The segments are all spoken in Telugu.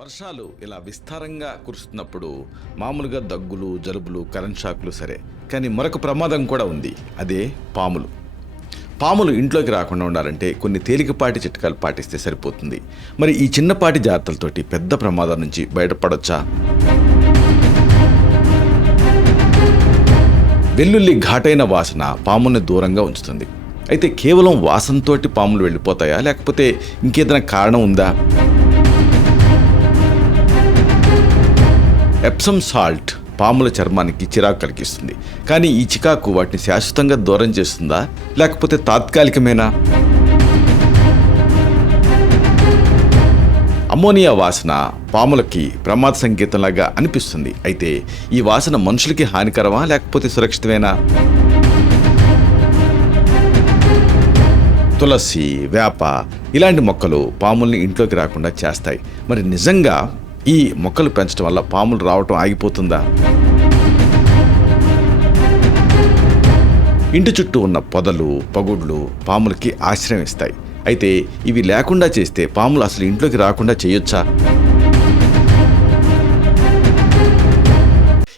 వర్షాలు ఇలా విస్తారంగా కురుస్తున్నప్పుడు మామూలుగా దగ్గులు జలుబులు కరెంట్ షాక్లు సరే, కానీ మరొక ప్రమాదం కూడా ఉంది. అదే పాములు. పాములు ఇంట్లోకి రాకుండా ఉండాలంటే కొన్ని తేలికపాటి చిట్కాలు పాటిస్తే సరిపోతుంది. మరి ఈ చిన్నపాటి జాగ్రత్తలతోటి పెద్ద ప్రమాదం నుంచి బయటపడొచ్చా? వెల్లుల్లి ఘాటైన వాసన పాముల్ని దూరంగా ఉంచుతుంది. అయితే కేవలం వాసనతోటి పాములు వెళ్ళిపోతాయా, లేకపోతే ఇంకేదైనా కారణం ఉందా? ఎప్సమ్ సాల్ట్ పాముల చర్మానికి చిరాకు కలిగిస్తుంది. కానీ ఈ చికాకు వాటిని శాశ్వతంగా దూరం చేస్తుందా, లేకపోతే తాత్కాలికమేనా? అమ్మోనియా వాసన పాములకి ప్రమాద సంకేతంలాగా అనిపిస్తుంది. అయితే ఈ వాసన మనుషులకి హానికరమా, లేకపోతే సురక్షితమేనా? తులసి, వేప ఇలాంటి మొక్కలు పాముల్ని ఇంట్లోకి రాకుండా చేస్తాయి. మరి నిజంగా ఈ మొక్కలు పెంచడం వల్ల పాములు రావటం ఆగిపోతుందా? ఇంటి చుట్టూ ఉన్న పొదలు, పగుడ్లు పాములకి ఆశ్రయం ఇస్తాయి. అయితే ఇవి లేకుండా చేస్తే పాములు అసలు ఇంట్లోకి రాకుండా చేయొచ్చా?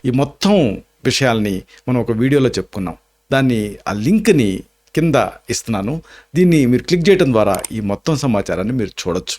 ఈ మొత్తం విషయాల్ని మనం ఒక వీడియోలో చెప్పుకున్నాం. ఆ లింక్ని కింద ఇస్తున్నాను. దీన్ని మీరు క్లిక్ చేయడం ద్వారా ఈ మొత్తం సమాచారాన్ని మీరు చూడొచ్చు.